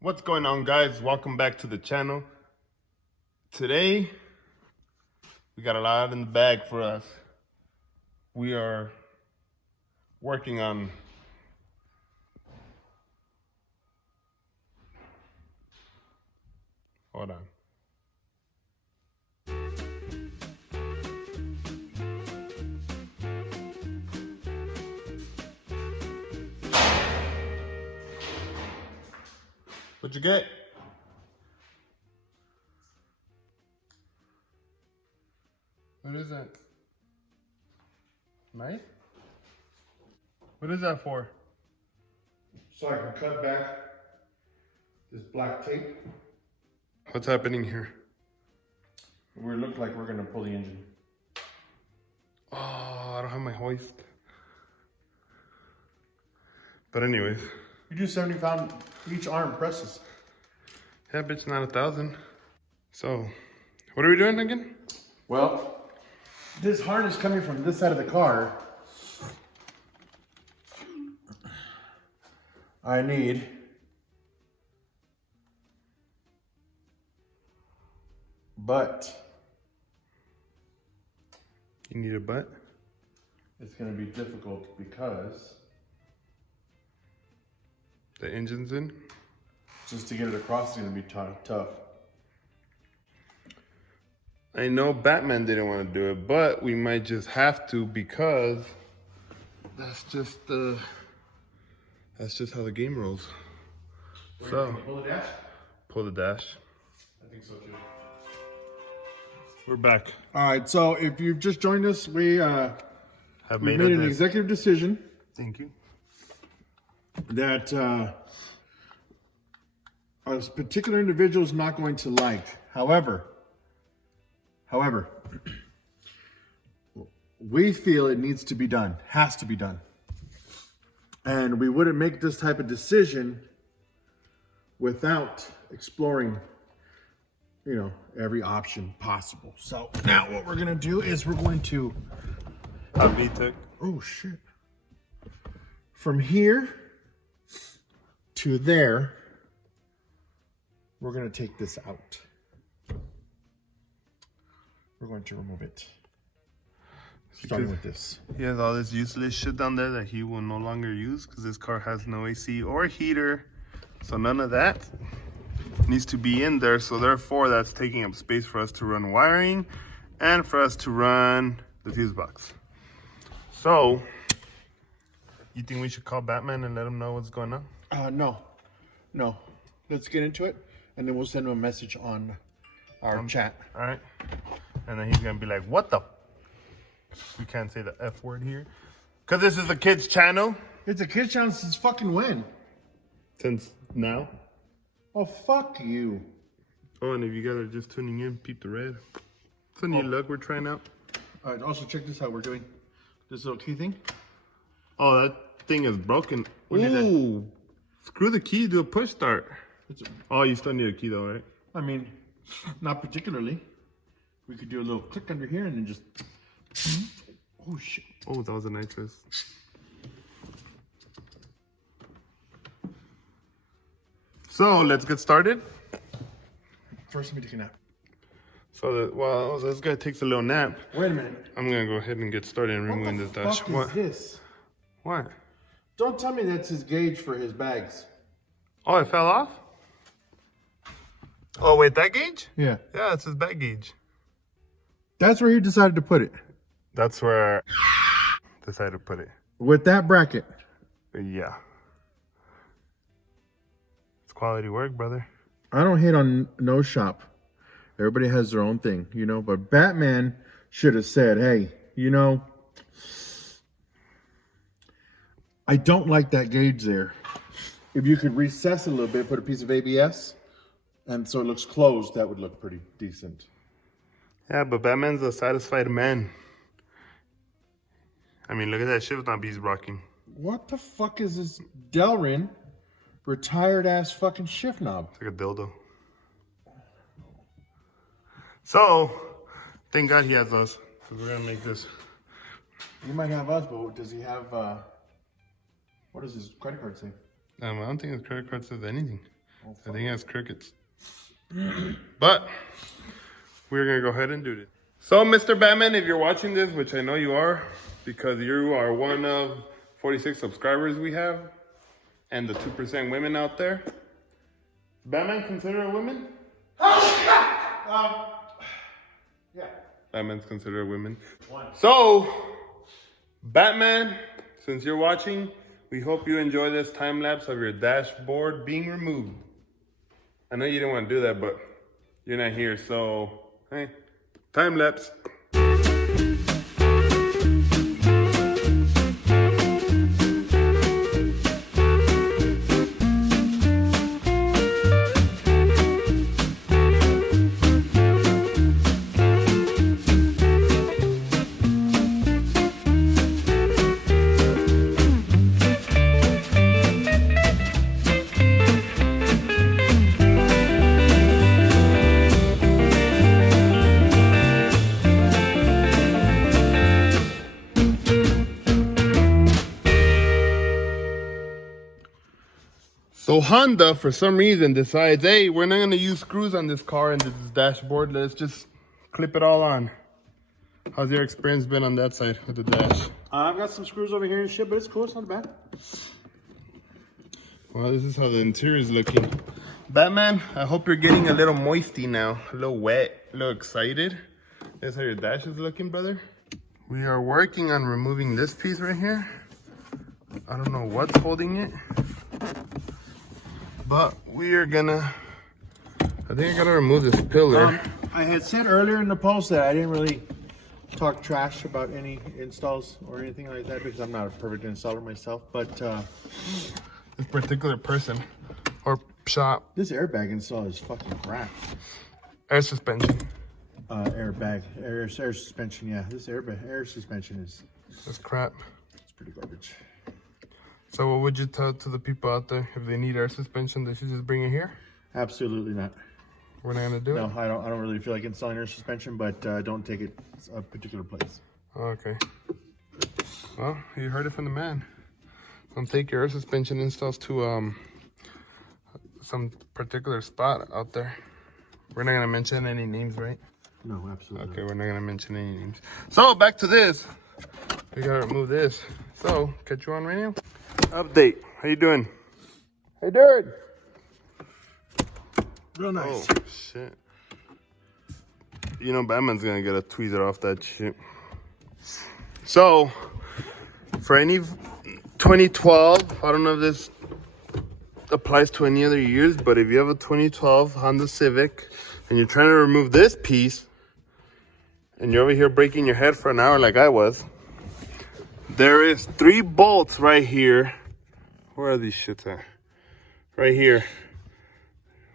What's going on, guys? Welcome back to the channel. Today we got a lot in the bag for us. We are working on hold on. What'd you get? What is that? Knife? What is that for? So I can cut back this black tape. What's happening here? We look like we're gonna pull the engine. Oh, I don't have my hoist. But anyways. You do 70 pound each arm presses. Yeah, bitch, not 1,000. So, what are we doing again? Well, this harness coming from this side of the car, I need but You need a butt? it's gonna be difficult because The engine's in? just to get it across is gonna be tough. I know Batman didn't want to do it, but we might just have to because that's just how the game rolls. So Pull the dash? pull the dash. I think so too. We're back. All right, so if you've just joined us, we Have made made an it. executive decision Thank you. that a particular individual is not going to like. However, we feel it needs to be done, has to be done. And we wouldn't make this type of decision without exploring, every option possible. So now what we're going to do is we're going to, How V took. oh shit, from here to there, we're going to take this out. We're going to remove it. Starting with this. He has all this useless shit down there that he will no longer use because this car has no AC or heater. So none of that needs to be in there. So therefore, that's taking up space for us to run wiring and for us to run the fuse box. So, you think we should call Batman and let him know what's going on? No. Let's get into it, and then we'll send him a message on our chat. All right. And then he's going to be like, what the? We can't say the F word here. Because this is a kid's channel. It's a kid's channel since fucking when? Since now. Oh, fuck you. Oh, and if you guys are just tuning in, peep the red. It's a new look we're trying out. All right, also check this out. We're doing this little key thing. Oh, that thing is broken. What is that? Ooh. Screw the key, do a push start. Oh, you still need a key though, right? I mean, not particularly. We could do a little click under here and then just... Oh, shit. Oh, that was a nitrous. So, let's get started. First, let me take a nap. So, while this guy takes a little nap, Wait a minute. I'm gonna go ahead and get started and removing this dash. What the fuck is this? What? Don't tell me that's his gauge for his bags. Oh, it fell off? Oh, wait, that gauge? Yeah. Yeah, it's his bag gauge. That's where he decided to put it. That's where I decided to put it. With that bracket. Yeah. It's quality work, brother. I don't hate on no shop. Everybody has their own thing, but Batman should have said, hey, I don't like that gauge there. If you could recess it a little bit, put a piece of ABS, and so it looks closed, that would look pretty decent. Yeah, but Batman's a satisfied man. I mean, look at that shift knob he's rocking. What the fuck is this Delrin retired ass fucking shift knob? It's like a dildo. So, thank God he has us. Because we're going to make this. He might have us, but does he have, what does his credit card say? I don't think his credit card says anything. I think that's crickets. But we're gonna go ahead and do this. So, Mr. Batman, if you're watching this, which I know you are, because you are one of 46 subscribers we have, and the 2% women out there, Batman considered a woman? Yeah. Batman's considered a woman. So, Batman, since you're watching, we hope you enjoy this time lapse of your dashboard being removed. I know you didn't want to do that, but you're not here, so hey, time lapse. So Honda, for some reason, decides, hey, we're not going to use screws on this car and this dashboard. Let's just clip it all on. How's your experience been on that side with the dash? I've got some screws over here and shit, but it's cool. It's not bad. Well, this is how the interior is looking. Batman, I hope you're getting a little moisty now. A little wet, a little excited. That's how your dash is looking, brother. We are working on removing this piece right here. I don't know what's holding it. But we are gonna, I think I gotta remove this pillar. I had said earlier in the post that I didn't really talk trash about any installs or anything like that because I'm not a perfect installer myself. But this particular person or shop. This airbag install is fucking crap. Air suspension. Air suspension. Yeah, this air suspension is. That's crap. It's pretty garbage. So what would you tell to the people out there if they need air suspension? They should just bring it here. Absolutely not. We're not gonna do it. No, I don't really feel like installing air suspension, but don't take it a particular place. Okay. Well, you heard it from the man. Don't take your air suspension installs to some particular spot out there. We're not gonna mention any names, right? No, absolutely. Okay, we're not gonna mention any names. So back to this. We gotta remove this. So catch you on radio. Update. How you doing? Hey, dude. Real nice. Oh shit. You know Batman's gonna get a tweezer off that shit. So for any 2012, I don't know if this applies to any other years, but if you have a 2012 Honda Civic and you're trying to remove this piece and you're over here breaking your head for an hour like I was, there is 3 bolts right here. Where are these shits at? Right here.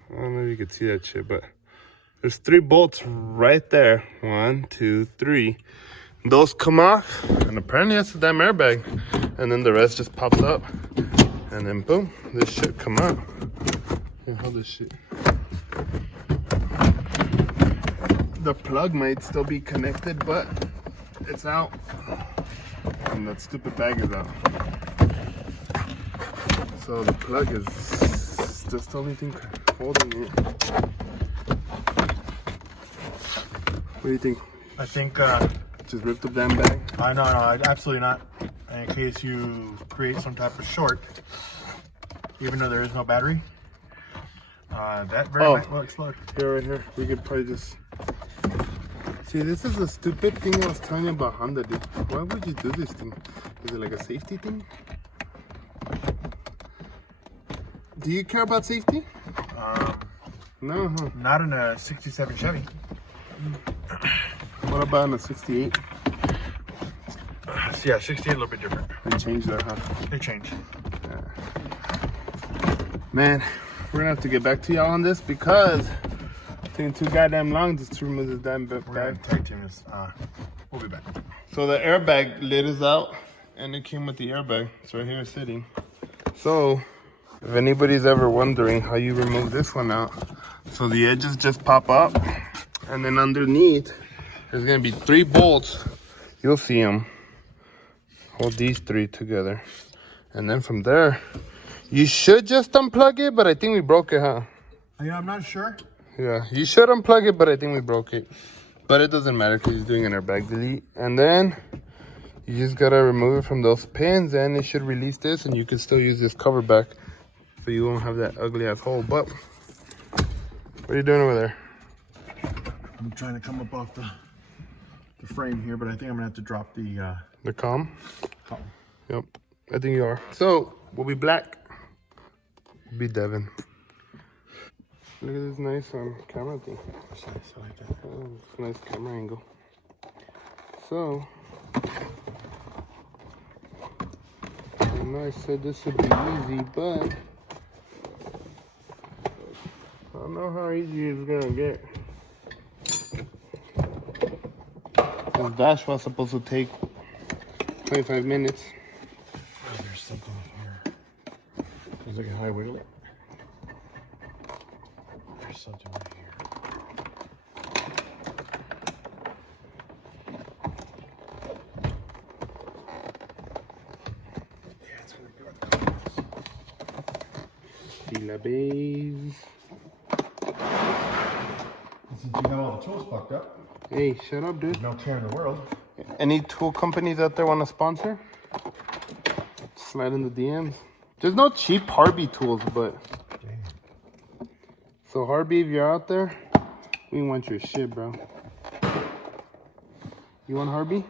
I don't know if you can see that shit, but there's 3 bolts right there. 1, 2, 3. Those come off, and apparently that's a damn airbag. And then the rest just pops up. And then boom, this shit come out. Yeah, hold this shit. The plug might still be connected, but it's out. And that stupid bag is out. So the plug is just the only thing holding it. What do you think? I think Just rip the damn bag? no, absolutely not. In case you create some type of short, even though there is no battery, that very might will explode. Here, right here. We could probably just. See, this is a stupid thing I was telling you about Honda, dude. Why would you do this thing? Is it like a safety thing? Do you care about safety? No, huh? Not in a 67 Chevy. What about in a 68? Yeah, 68 a little bit different. They changed that, huh? They changed. Man, we're gonna have to get back to y'all on this because it's taking too goddamn long just to remove this damn bag. We're gonna tag team this. We'll be back. So the airbag lid is out and it came with the airbag. It's right here sitting. So if anybody's ever wondering how you remove this one out, so the edges just pop up and then underneath there's gonna be 3 bolts. You'll see them. Hold these 3 together. And then from there, You should just unplug it, but I think we broke it, huh? I'm not sure. Yeah, you should unplug it, but I think we broke it. But it doesn't matter because he's doing an airbag delete. And then you just gotta remove it from those pins and it should release this and you can still use this cover back so you won't have that ugly ass hole. But what are you doing over there? I'm trying to come up off the frame here, but I think I'm gonna have to drop the comm. column. Yep, I think you are. So we'll be black. We'll be Devin. Look at this nice camera thing. That's nice, I like that. Oh, it's a nice camera angle. So I know I said this would be easy, but I don't know how easy it's gonna get. This dash was supposed to take 25 minutes. Oh, there's something here. There's like a high wiggle. There's something right here. Yeah, it's gonna go. Timelapse. Since you have all the tools fucked up, Hey, shut up, dude. there's no care in the world. Any tool companies out there want to sponsor? Slide in the DMs. There's no cheap Harby tools, but Damn. so Harby, if you're out there, we want your shit, bro. You want Harby?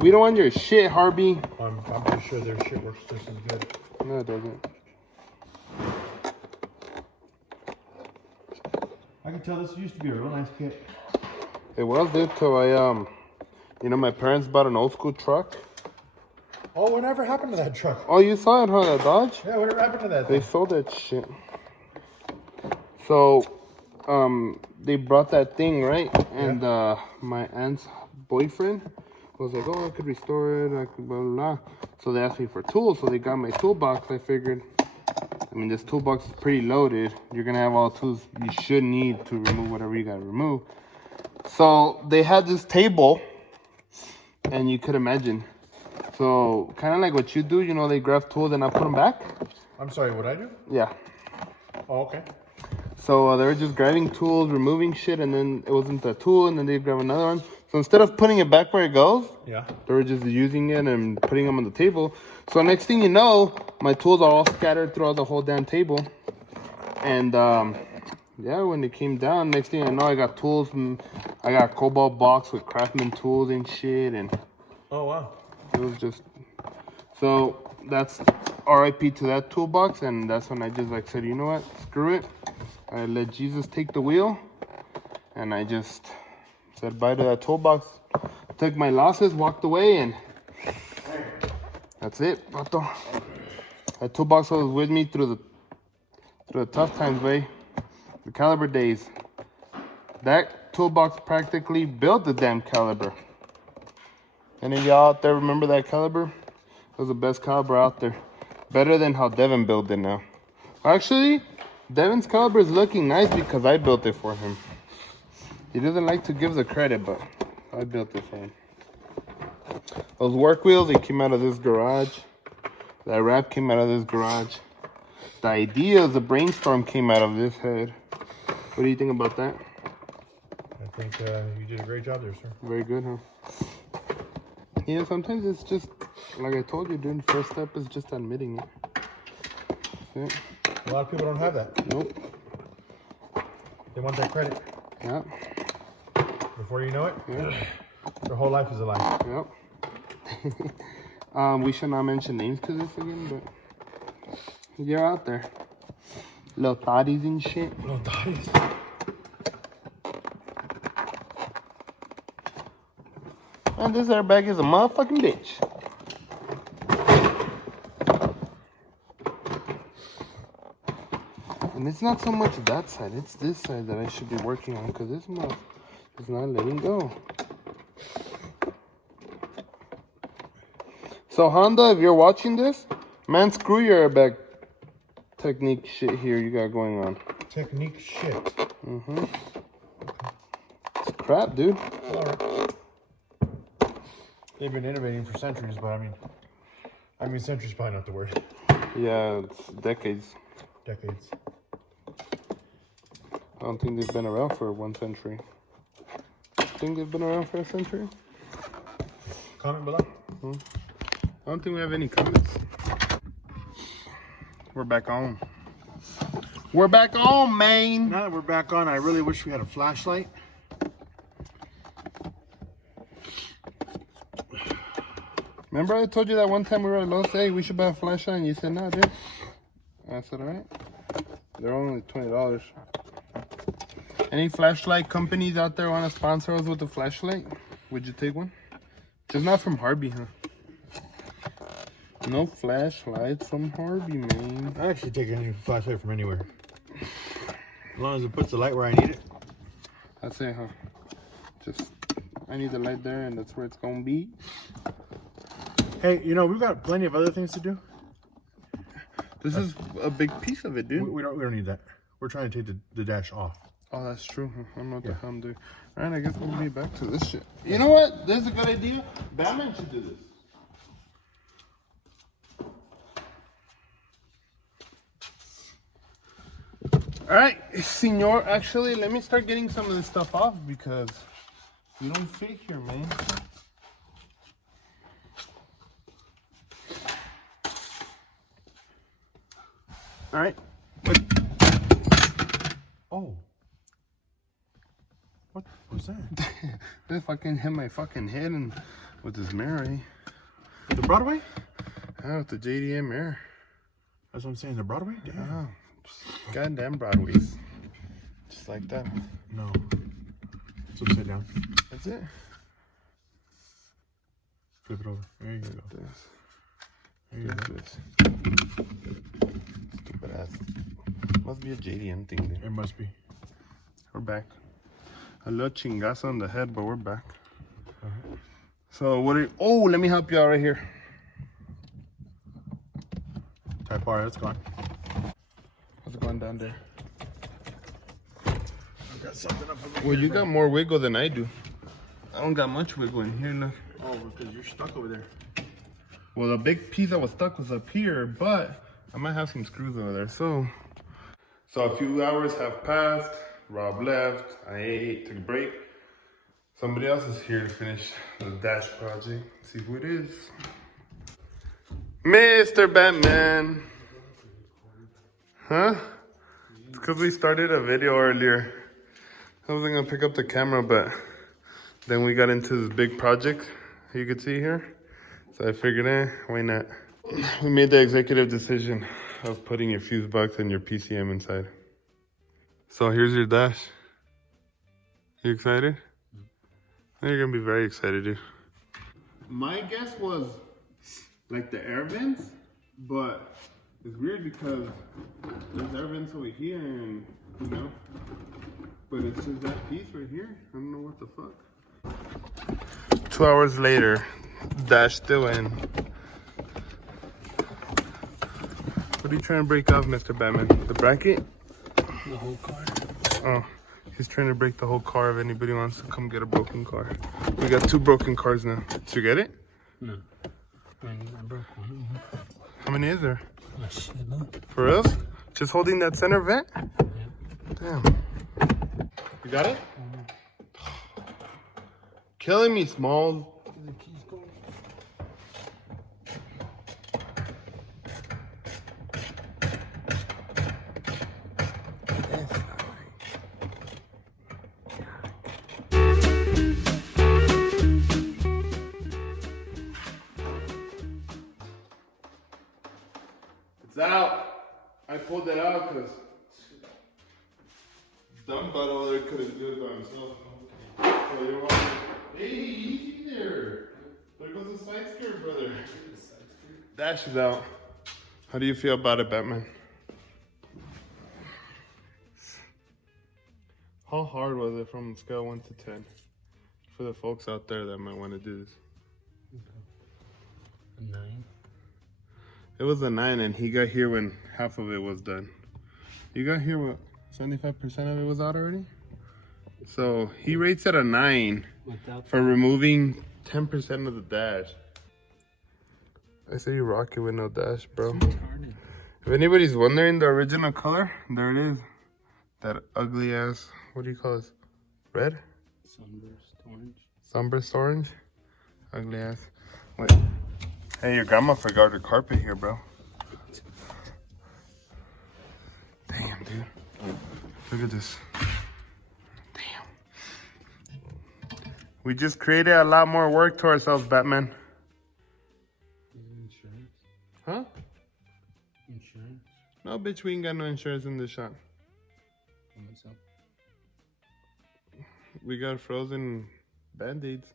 We don't want your shit, Harby. I'm pretty sure their shit works just as good. No, it doesn't. I can tell this used to be a real nice kit. It was, dude, till you know, my parents bought an old school truck. Oh, whatever happened to that truck? Oh, you saw it, huh? That Dodge? Yeah, whatever happened to that They thing? sold that shit. So, they brought that thing, right? And my aunt's boyfriend was like, oh, I could restore it, I could blah, blah, blah. So they asked me for tools, so they got my toolbox. I figured, I mean, this toolbox is pretty loaded. You're gonna have all the tools you should need to remove whatever you gotta remove. So they had this table, and you could imagine. So kind of like what you do, you know, they grab tools and I put them back. I'm sorry, what I do? Yeah. Oh, okay. So they were just grabbing tools, removing shit, and then it wasn't the tool, and then they'd grab another one. So instead of putting it back where it goes, Yeah. they were just using it and putting them on the table. So next thing you know, my tools are all scattered throughout the whole damn table. And yeah, when it came down, next thing I know, I got tools, and I got a Cobalt box with Craftsman tools and shit, and Oh, wow. it was just, so that's RIP to that toolbox. And that's when I just like said, you know what, screw it. I let Jesus take the wheel, and I just said bye to that toolbox. Took my losses, walked away, and that's it, pato. That toolbox was with me through the tough times, way. The caliber days. That toolbox practically built the damn caliber. Any of y'all out there remember that caliber? It was the best caliber out there. Better than how Devin built it now. Actually, Devin's caliber is looking nice because I built it for him. He doesn't like to give the credit, but I built it for him. Those work wheels, they came out of this garage. That wrap came out of this garage. The idea, the brainstorm came out of this head. What do you think about that? I think you did a great job there, sir. Very good, huh? Yeah, sometimes it's just, like I told you, dude, first step is just admitting it. Yeah. A lot of people don't have that. Nope. They want that credit. Yeah. Before you know it, Yeah. their whole life is a lie. Yep. We should not mention names to this again, but you're out there. Little thotties and shit. Little dotties. And this airbag is a motherfucking bitch. And it's not so much that side, it's this side that I should be working on, because this mouth is not letting go. So Honda, if you're watching this, man, screw your airbag technique shit here you got going on. Technique shit. Mm-hmm. It's crap, dude. All right. They've been innovating for centuries, but I mean, I mean, century's probably not the word. Yeah, it's decades. Decades. I don't think they've been around for 1 century. Think they've been around for a century? Comment below. I don't think we have any comments. We're back on. We're back on, man. Now that we're back on, I really wish we had a flashlight. Remember I told you that one time we were at Los, hey, we should buy a flashlight, and you said no, dude. I said, all right. They're only $20. Any flashlight companies out there want to sponsor us with a flashlight? Would you take one? Just not from Harvey, huh? No flashlights from Harvey, man. I actually take any flashlight from anywhere. As long as it puts the light where I need it. That's it, huh? Just, I need the light there, and that's where it's gonna be. Hey, you know, we've got plenty of other things to do. This is a big piece of it, dude. We don't need that. We're trying to take the dash off. Oh, that's true. Huh? I don't know what the hell I'm doing. All right, I guess we'll be back to this shit. You know what? This is a good idea. Batman should do this. All right, senor. Actually, let me start getting some of this stuff off because you don't fit here, man. All right. Oh. What was that? This fucking hit my fucking head and with this mirror, eh? The Broadway? Oh, with the JDM mirror. That's what I'm saying. The Broadway? Oh, goddamn Broadways. Just like that. No. It's upside down. That's it. Flip it over. There you go. This. There you go. This. Stupid ass. Must be a JDM thing, dude. It must be. We're back. A little chingazo on the head, but we're back. Uh-huh. So what are you, oh, let me help you out right here. Type R, that's gone. What's going down there? I've got something up over Well, here, you bro. got more wiggle than I do. I don't got much wiggle in here, look. Oh, because you're stuck over there. Well, the big piece that was stuck was up here, but I might have some screws over there. So a few hours have passed. Rob left. I ate, took a break. Somebody else is here to finish the dash project. See who it is. Mr. Batman. Huh? It's because we started a video earlier. I wasn't gonna pick up the camera, but then we got into this big project you could see here. So I figured, why not? We made the executive decision of putting your fuse box and your PCM inside. So here's your dash. You excited? You're gonna be very excited, dude. My guess was like the air vents, but it's weird because there's air vents over here and, you know, but it's just that piece right here. I don't know what the fuck. 2 hours later, dash still in. What are you trying to break off, Mr. Batman? The bracket? The whole car. Oh, he's trying to break the whole car if anybody wants to come get a broken car. We got 2 broken cars now. Did you get it? No. I broke one. How many is there? Oh shit, look. For real? Just holding that center vent? Yep. Damn. You got it? Killing me, Smalls. The keys going. It's out. I pulled it out because dumb butt over there couldn't do it by himself. So you're walking. Hey, easy there. There goes the side skirt, brother. Dash is out. How do you feel about it, Batman? How hard was it from scale 1 to 10? For the folks out there that might want to do this. A 9. It was a 9 and he got here when half of it was done. You got here what, 75% of it was out already? So he rates it a 9 Without for removing 10% of the dash. I say you rock it with no dash, bro. Retarded. If anybody's wondering the original color, there it is. That ugly ass, what do you call this? Red? Sunburst orange. Sunburst orange? Ugly ass. Wait. Hey, your grandma forgot her carpet here, bro. Damn, dude. Look at this. Damn. We just created a lot more work to ourselves, Batman. Insurance. Huh? Insurance. No, bitch, we ain't got no insurance in this shop. What's up? We got frozen band-aids.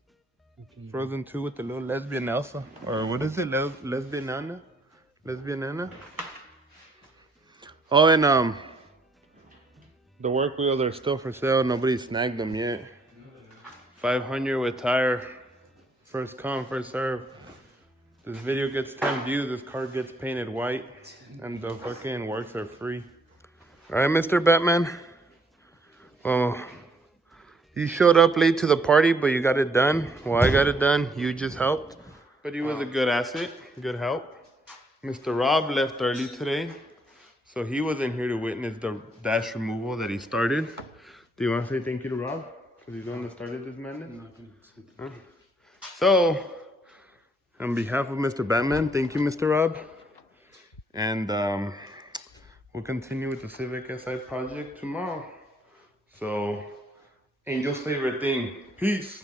Okay. Frozen 2 with the little lesbian Elsa. Or what is it? Lesbian Anna? Lesbian Anna? Oh, and the work wheels are still for sale. Nobody snagged them yet. 500 with tire. First come, first serve. This video gets 10 views. This car gets painted white. And the fucking works are free. Alright, Mr. Batman. Well, you showed up late to the party, but you got it done. Well, I got it done. You just helped. But he was a good asset. Good help. Mr. Rob left early today. So he wasn't here to witness the dash removal that he started. Do you want to say thank you to Rob? Because he's the one that started this madness? Huh? So, on behalf of Mr. Batman, thank you, Mr. Rob. And we'll continue with the Civic SI project tomorrow. So, Angel's favorite thing. Peace.